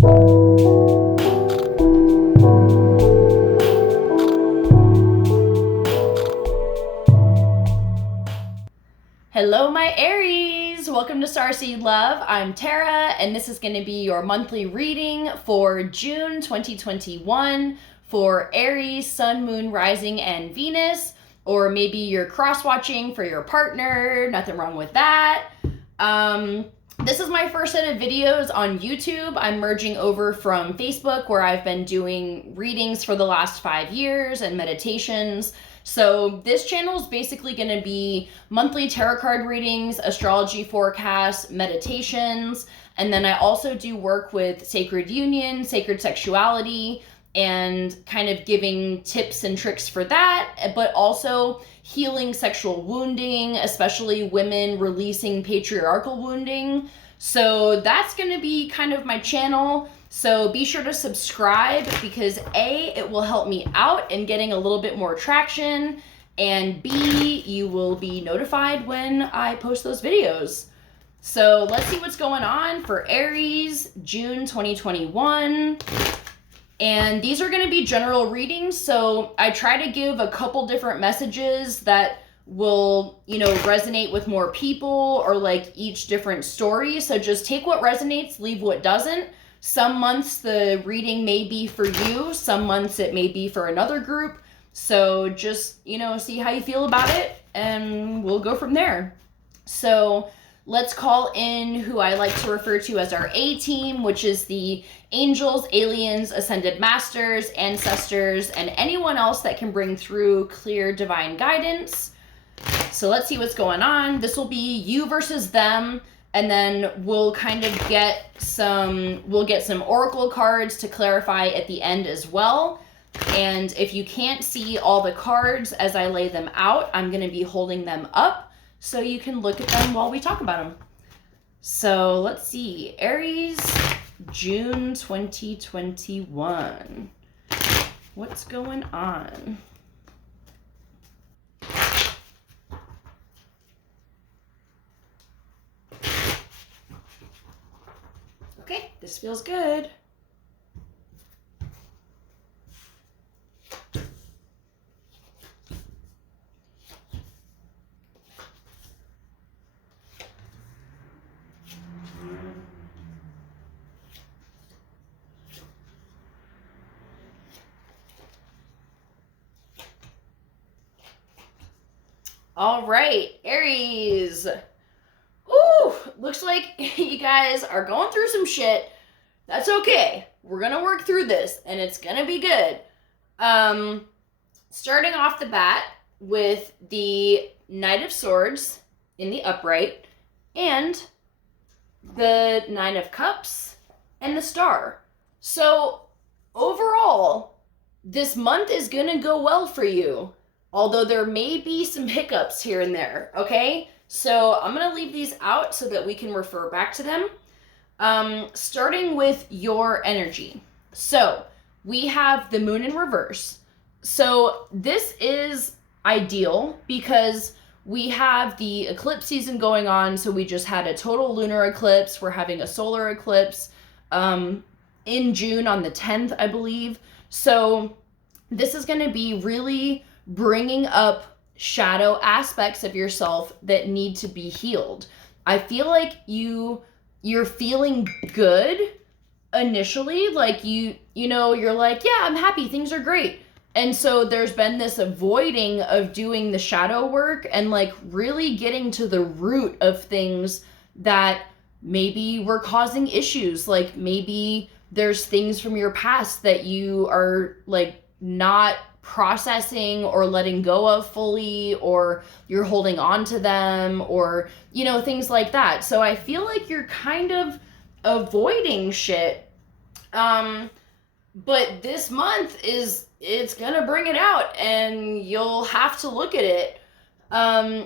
Hello, my Aries! Welcome to Starseed Love. I'm Tara, and this is going to be your monthly reading for June 2021 for Aries, Sun, Moon, Rising, and Venus. Or maybe you're cross-watching for your partner. Nothing wrong with that. This is my first set of videos on YouTube. I'm merging over from Facebook, where I've been doing readings for the last 5 years and meditations. So this channel is basically going to be monthly tarot card readings, astrology forecasts, meditations, and then I also do work with sacred union, sacred sexuality, and kind of giving tips and tricks for that, but also healing sexual wounding, especially women releasing patriarchal wounding. So that's going to be kind of my channel. So be sure to subscribe because A, it will help me out in getting a little bit more traction, and B, you will be notified when I post those videos. So let's see what's going on for Aries, June 2021. And these are going to be general readings, so I try to give a couple different messages that will, resonate with more people, or like each different story. So just take what resonates, leave what doesn't. Some months the reading may be for you, some months it may be for another group. So just, see how you feel about it, and we'll go from there. So let's call in who I like to refer to as our A team, which is the angels, aliens, ascended masters, ancestors, and anyone else that can bring through clear divine guidance. So let's see what's going on. This will be you versus them, and then we'll kind of get some oracle cards to clarify at the end as well. And if you can't see all the cards as I lay them out, I'm going to be holding them up so you can look at them while we talk about them. So let's see, Aries, June 2021. What's going on? Okay, this feels good. All right, Aries. Ooh, looks like you guys are going through some shit. That's okay. We're gonna work through this, and it's gonna be good. Starting off the bat with the Knight of Swords in the upright, and the Nine of Cups, and the Star. So overall, this month is gonna go well for you, although there may be some hiccups here and there, okay? So I'm going to leave these out so that we can refer back to them. Starting with your energy. So we have the moon in reverse. So this is ideal because we have the eclipse season going on. So we just had a total lunar eclipse. We're having a solar eclipse in June on the 10th, I believe. So this is going to be really bringing up shadow aspects of yourself that need to be healed. I feel like you're feeling good initially, like you're like, yeah, I'm happy, things are great. And so there's been this avoiding of doing the shadow work and like really getting to the root of things that maybe were causing issues. Like maybe there's things from your past that you are like not processing or letting go of fully, or you're holding on to them, or things like that. So I feel like you're kind of avoiding shit, but this month it's gonna bring it out, and you'll have to look at it.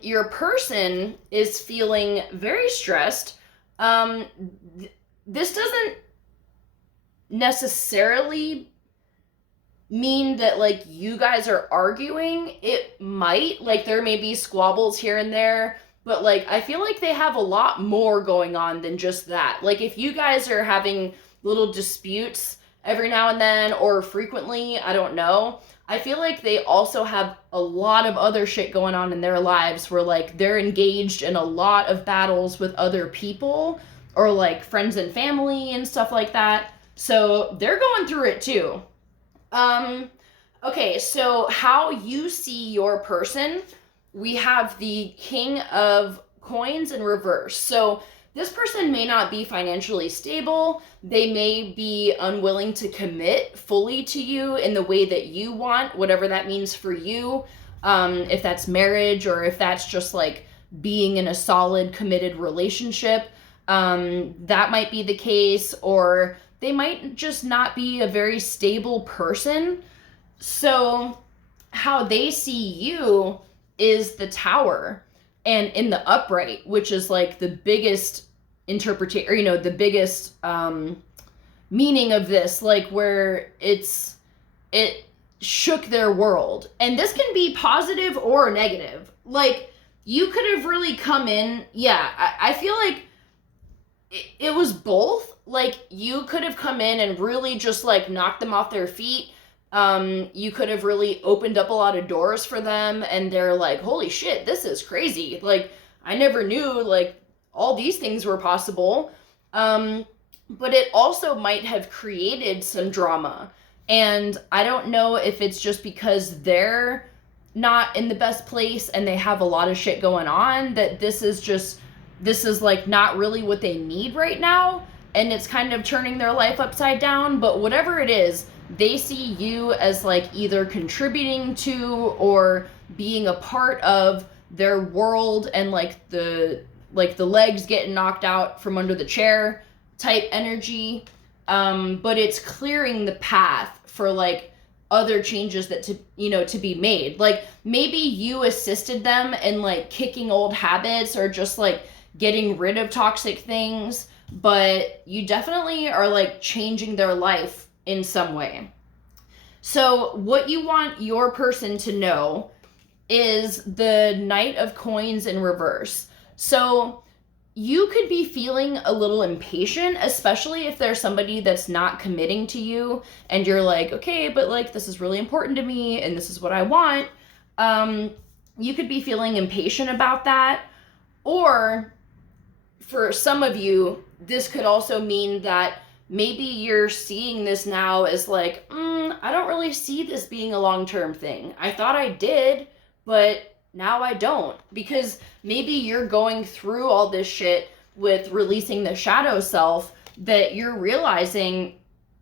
Your person is feeling very stressed. This doesn't necessarily mean that like you guys are arguing. It might, like, there may be squabbles here and there, but like I feel like they have a lot more going on than just that. Like if you guys are having little disputes every now and then or frequently, I don't know. I feel like they also have a lot of other shit going on in their lives where like they're engaged in a lot of battles with other people or like friends and family and stuff like that. So they're going through it too. Okay, so how you see your person, we have the King of Coins in reverse. So this person may not be financially stable. They may be unwilling to commit fully to you in the way that you want, whatever that means for you. If that's marriage or if that's just like being in a solid, committed relationship, that might be the case. Or they might just not be a very stable person. So how they see you is the Tower and in the upright, which is like the biggest interpretation, or the biggest meaning of this, like where it shook their world. And this can be positive or negative. Like you could have really come in, I feel like it was both. Like you could have come in and really just like knocked them off their feet. You could have really opened up a lot of doors for them and they're like, holy shit, this is crazy. Like I never knew like all these things were possible. But it also might have created some drama. And I don't know if it's just because they're not in the best place and they have a lot of shit going on that this is like not really what they need right now. And it's kind of turning their life upside down. But whatever it is, they see you as like either contributing to or being a part of their world and like the legs getting knocked out from under the chair type energy. But it's clearing the path for like other changes that to be made. Like maybe you assisted them in like kicking old habits or just like getting rid of toxic things, but you definitely are like changing their life in some way. So what you want your person to know is the Knight of Coins in reverse. So you could be feeling a little impatient, especially if there's somebody that's not committing to you and you're like, okay, but like this is really important to me and this is what I want. You could be feeling impatient about that. Or for some of you, this could also mean that maybe you're seeing this now as like, I don't really see this being a long-term thing. I thought I did, but now I don't. Because maybe you're going through all this shit with releasing the shadow self that you're realizing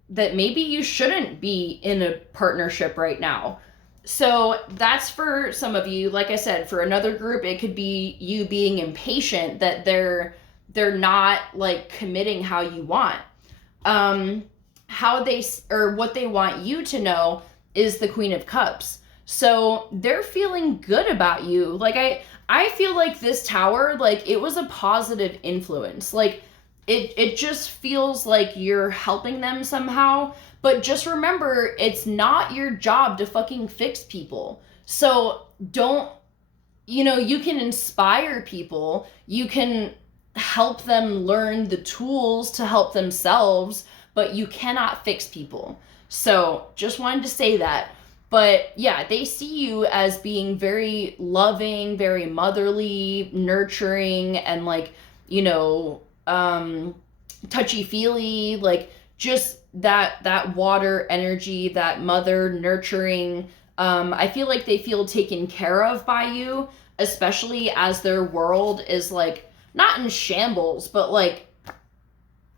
that maybe you shouldn't be in a partnership right now. So that's for some of you. Like I said, for another group, it could be you being impatient that they're not like committing how you want. What they want you to know is the Queen of Cups. So they're feeling good about you. Like I feel like this Tower, like it was a positive influence. Like it just feels like you're helping them somehow. But just remember, it's not your job to fucking fix people. So you can inspire people. You can help them learn the tools to help themselves, but you cannot fix people. So just wanted to say that. But yeah, they see you as being very loving, very motherly, nurturing, and like, touchy-feely, like just that water energy, that mother nurturing. I feel like they feel taken care of by you, especially as their world is like not in shambles, but like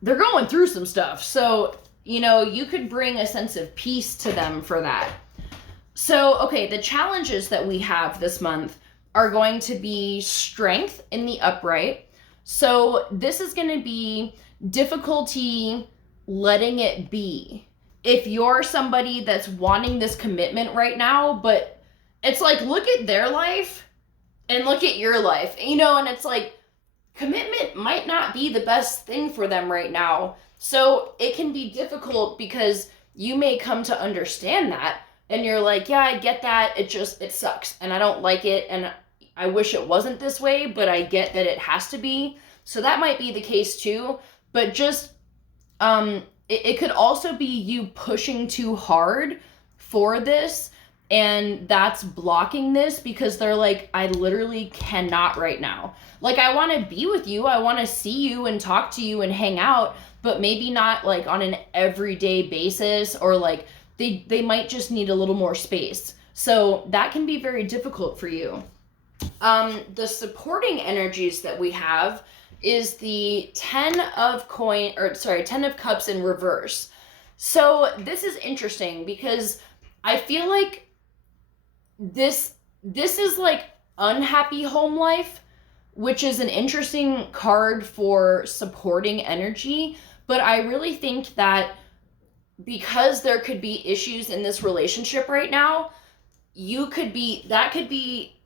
they're going through some stuff. So, you could bring a sense of peace to them for that. So, okay, the challenges that we have this month are going to be strength in the upright. So this is going to be difficulty letting it be. If you're somebody that's wanting this commitment right now, but it's like, look at their life and look at your life, and it's like, commitment might not be the best thing for them right now. So it can be difficult because you may come to understand that and you're like, yeah, I get that. It sucks and I don't like it. And I wish it wasn't this way, but I get that it has to be. So that might be the case too. But just It could also be you pushing too hard for this, and that's blocking this because they're like, I literally cannot right now. Like, I want to be with you, I want to see you and talk to you and hang out, but maybe not like on an everyday basis, or like they might just need a little more space. So that can be very difficult for you. The supporting energies that we have is the 10 of Cups in reverse. So this is interesting because I feel like this is like unhappy home life, which is an interesting card for supporting energy. But I really think that because there could be issues in this relationship right now, that could be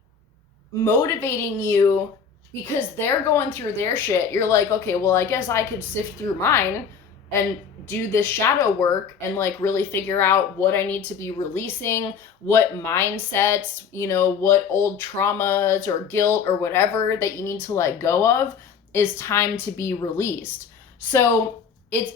motivating you because they're going through their shit. You're like, okay, well, I guess I could sift through mine and do this shadow work and like really figure out what I need to be releasing, what mindsets, what old traumas or guilt or whatever that you need to let go of is time to be released. So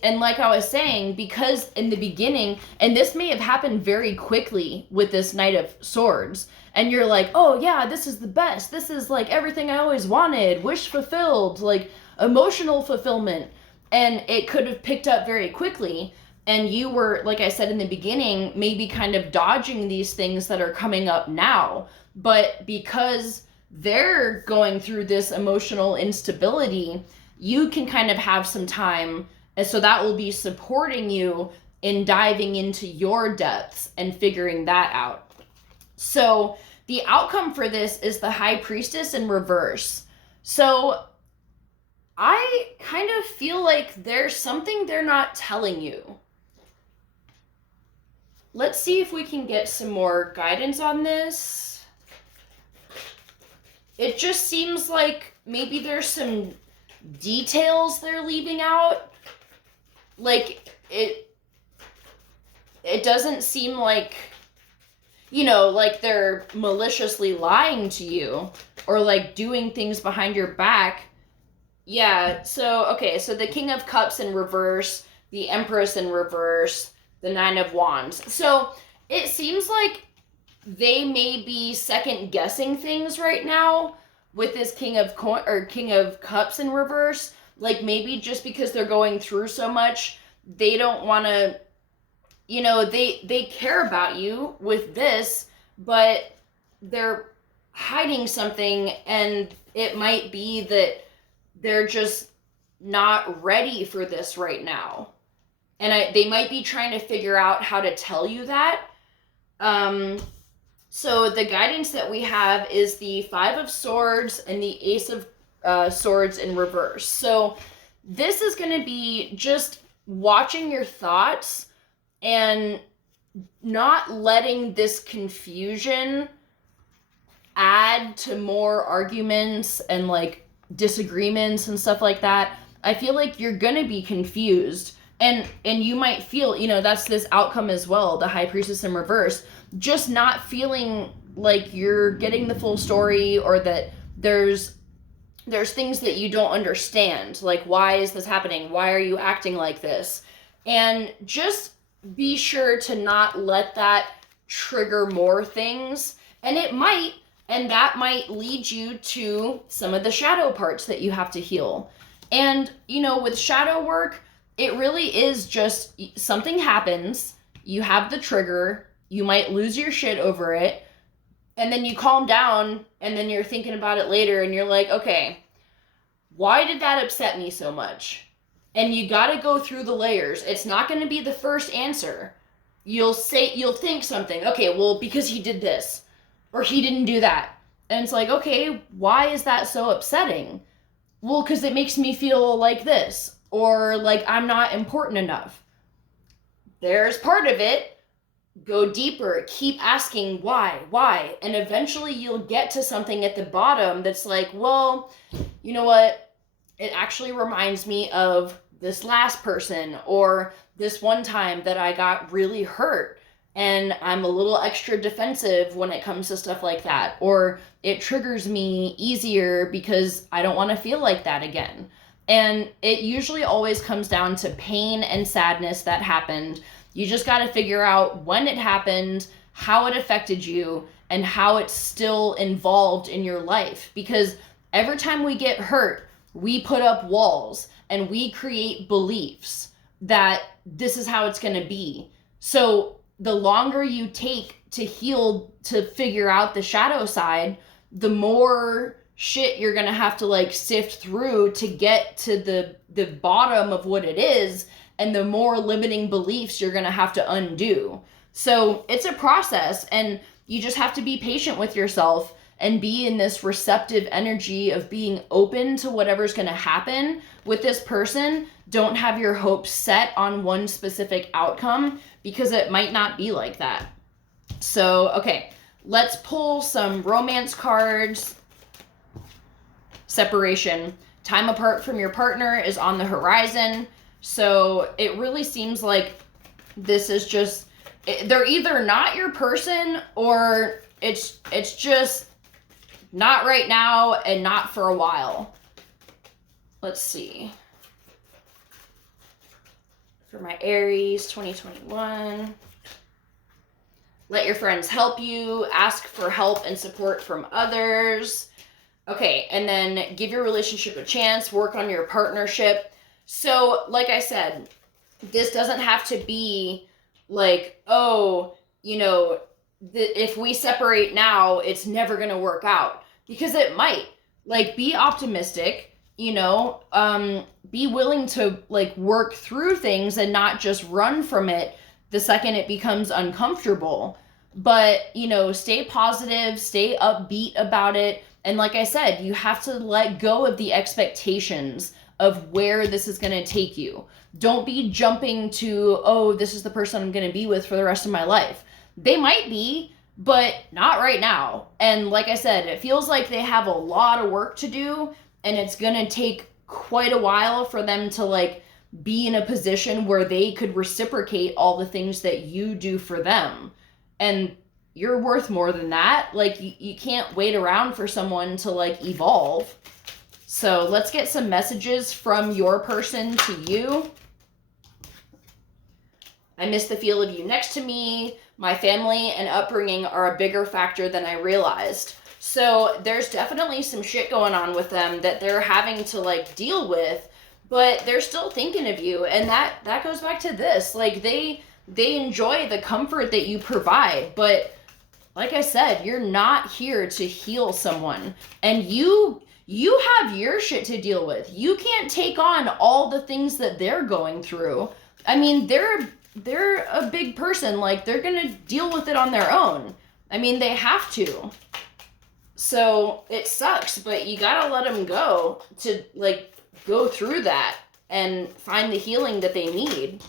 and like I was saying, because in the beginning, and this may have happened very quickly with this Knight of Swords, and you're like, oh yeah, this is the best. This is like everything I always wanted, wish fulfilled, like emotional fulfillment. And it could have picked up very quickly. And you were, like I said in the beginning, maybe kind of dodging these things that are coming up now. But because they're going through this emotional instability, you can kind of have some time. And so that will be supporting you in diving into your depths and figuring that out. So the outcome for this is the High Priestess in reverse. So I kind of feel like there's something they're not telling you. Let's see if we can get some more guidance on this. It just seems like maybe there's some details they're leaving out. Like, it doesn't seem like, like they're maliciously lying to you or like doing things behind your back. Yeah, so the King of Cups in reverse, the Empress in reverse, the Nine of Wands. So it seems like they may be second guessing things right now with this King of Cups in reverse. Like, maybe just because they're going through so much, they don't want to, they care about you with this, but they're hiding something, and it might be that they're just not ready for this right now. And they might be trying to figure out how to tell you that. So the guidance that we have is the Five of Swords and the Ace of Swords in reverse. So this is going to be just watching your thoughts and not letting this confusion add to more arguments and like disagreements and stuff like that. I feel like you're going to be confused, and you might feel, that's this outcome as well, the High Priestess in reverse, just not feeling like you're getting the full story, or that there's things that you don't understand. Like, why is this happening? Why are you acting like this? And just be sure to not let that trigger more things. And that might lead you to some of the shadow parts that you have to heal. And, with shadow work, it really is just something happens, you have the trigger, you might lose your shit over it, and then you calm down, and then you're thinking about it later, and you're like, okay, why did that upset me so much? And you gotta go through the layers. It's not gonna be the first answer. You'll think something, okay, well, because he did this, or he didn't do that. And it's like, okay, why is that so upsetting? Well, because it makes me feel like this, or like I'm not important enough. There's part of it. Go deeper, keep asking why, and eventually you'll get to something at the bottom that's like, well, you know what? It actually reminds me of this last person, or this one time that I got really hurt and I'm a little extra defensive when it comes to stuff like that, or it triggers me easier because I don't want to feel like that again. And it usually always comes down to pain and sadness that happened. You just got to figure out when it happened, how it affected you, and how it's still involved in your life. Because every time we get hurt, we put up walls and we create beliefs that this is how it's going to be. So the longer you take to heal, to figure out the shadow side, the more shit you're gonna have to like sift through to get to the bottom of what it is, and the more limiting beliefs you're gonna have to undo. So it's a process, and you just have to be patient with yourself and be in this receptive energy of being open to whatever's gonna happen with this person. Don't have your hopes set on one specific outcome, because it might not be like that. So, okay, let's pull some romance cards. Separation. Time apart from your partner is on the horizon. So it really seems like this is just, they're either not your person, or it's just not right now and not for a while. Let's see. For my Aries 2021. Let your friends help you. Ask for help and support from others. Okay, and then give your relationship a chance. Work on your partnership. So, like I said, this doesn't have to be like, oh, you know, if we separate now, it's never going to work out. Because it might. Like, be optimistic, you know, be willing to, like, work through things and not just run from it the second it becomes uncomfortable. But, you know, stay positive, stay upbeat about it. And like I said, you have to let go of the expectations of where this is going to take you. Don't be jumping to, oh, this is the person I'm going to be with for the rest of my life. They might be, but not right now. And like I said, it feels like they have a lot of work to do, and it's going to take quite a while for them to like be in a position where they could reciprocate all the things that you do for them. And you're worth more than that. Like, you can't wait around for someone to like evolve. So let's get some messages from your person to you. I miss the feel of you next to me. My family and upbringing are a bigger factor than I realized. So there's definitely some shit going on with them that they're having to like deal with, but they're still thinking of you. And that goes back to this. Like, they enjoy the comfort that you provide, but like I said, you're not here to heal someone, and you have your shit to deal with. You can't take on all the things that they're going through. I mean, they're a big person. Like, they're going to deal with it on their own. I mean, they have to. So it sucks, but you got to let them go to like go through that and find the healing that they need.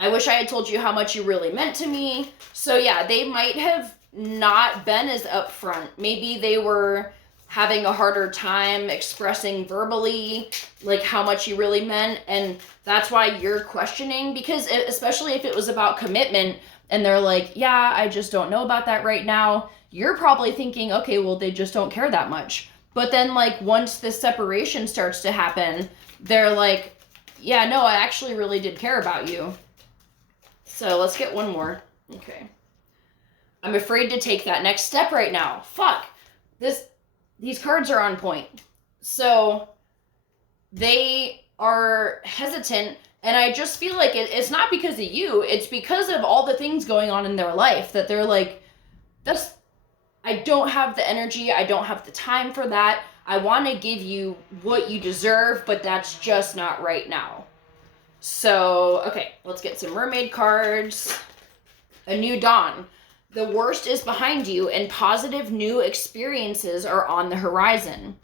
I wish I had told you how much you really meant to me. So yeah, they might have not been as upfront. Maybe they were having a harder time expressing verbally like how much you really meant, and that's why you're questioning, because especially if it was about commitment and they're like, yeah, I just don't know about that right now, you're probably thinking, okay, well, they just don't care that much. But then like once this separation starts to happen, they're like, yeah, no, I actually really did care about you. So let's get one more. Okay. I'm afraid to take that next step right now. Fuck. These cards are on point. So they are hesitant, and I just feel like it's not because of you. It's because of all the things going on in their life that they're like, I don't have the energy. I don't have the time for that. I want to give you what you deserve, but that's just not right now. So, okay, let's get some mermaid cards. A new dawn. The worst is behind you, and positive new experiences are on the horizon.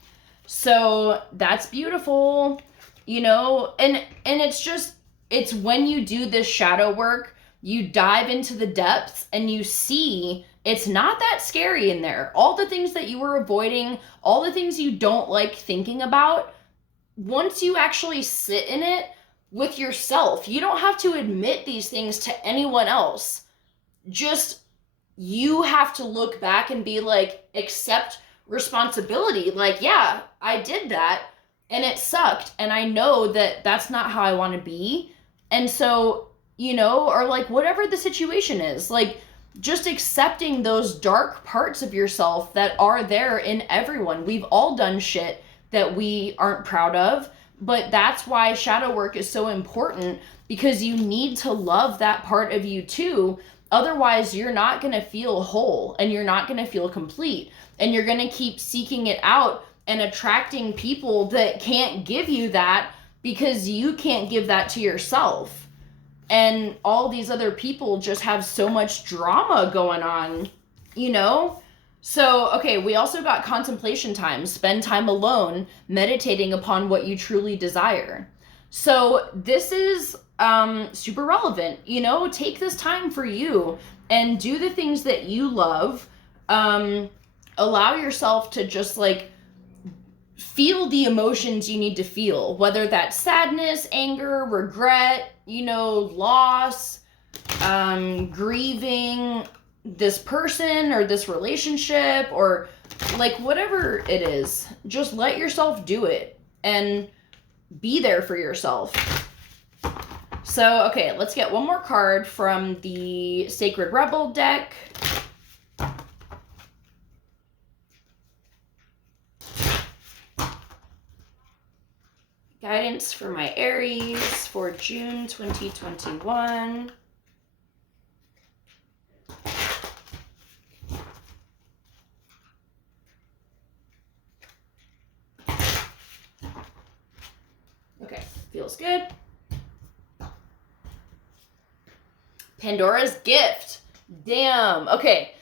So that's beautiful, you know, and it's when you do this shadow work, you dive into the depths and you see it's not that scary in there. All the things that you were avoiding, all the things you don't like thinking about, once you actually sit in it with yourself, you don't have to admit these things to anyone else. Just, you have to look back and be like, accept responsibility. Like, yeah, I did that, and it sucked, and I know that that's not how I want to be. And so, you know, or like whatever the situation is, like just accepting those dark parts of yourself that are there in everyone. We've all done shit that we aren't proud of, but that's why shadow work is so important, because you need to love that part of you too. Otherwise, you're not going to feel whole, and you're not going to feel complete, and you're going to keep seeking it out and attracting people that can't give you that, because you can't give that to yourself. And all these other people just have so much drama going on, you know? So, okay, we also got contemplation time. Spend time alone, meditating upon what you truly desire. So this is super relevant, you know? Take this time for you and do the things that you love. Allow yourself to just like feel the emotions you need to feel, whether that's sadness, anger, regret, you know, loss, grieving this person or this relationship, or like whatever it is. Just let yourself do it and be there for yourself. So, okay, let's get one more card from the Sacred Rebel deck. Guidance for my Aries for June 2021. Okay, feels good. Pandora's gift. Damn. Okay,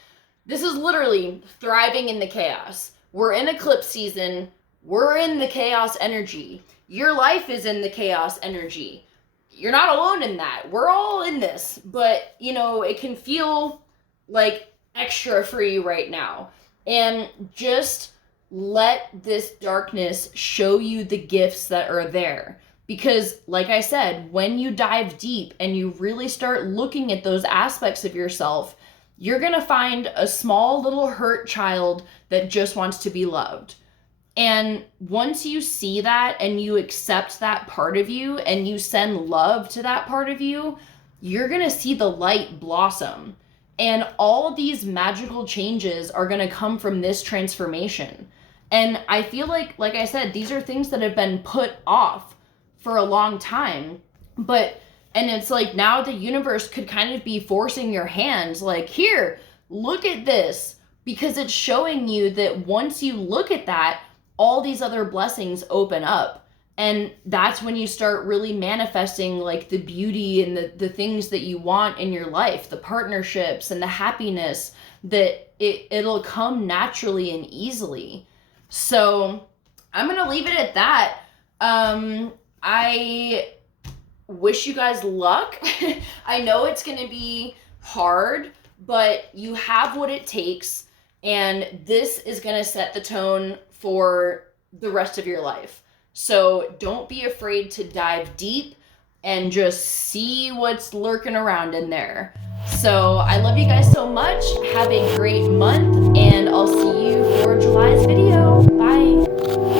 this is literally thriving in the chaos. We're in eclipse season. We're in the chaos energy. Your life is in the chaos energy. You're not alone in that. We're all in this, but you know, it can feel like extra for you right now. And just let this darkness show you the gifts that are there. Because like I said, when you dive deep and you really start looking at those aspects of yourself, you're gonna find a small little hurt child that just wants to be loved. And once you see that and you accept that part of you and you send love to that part of you, you're going to see the light blossom. And all these magical changes are going to come from this transformation. And I feel like I said, these are things that have been put off for a long time. And it's like now the universe could kind of be forcing your hands, like, here, look at this. Because it's showing you that once you look at that, all these other blessings open up. And that's when you start really manifesting like the beauty and the things that you want in your life, the partnerships and the happiness, that it'll come naturally and easily. So I'm going to leave it at that. I wish you guys luck. I know it's going to be hard, but you have what it takes. And this is going to set the tone for the rest of your life. So don't be afraid to dive deep and just see what's lurking around in there. So I love you guys so much. Have a great month, and I'll see you for July's video. Bye.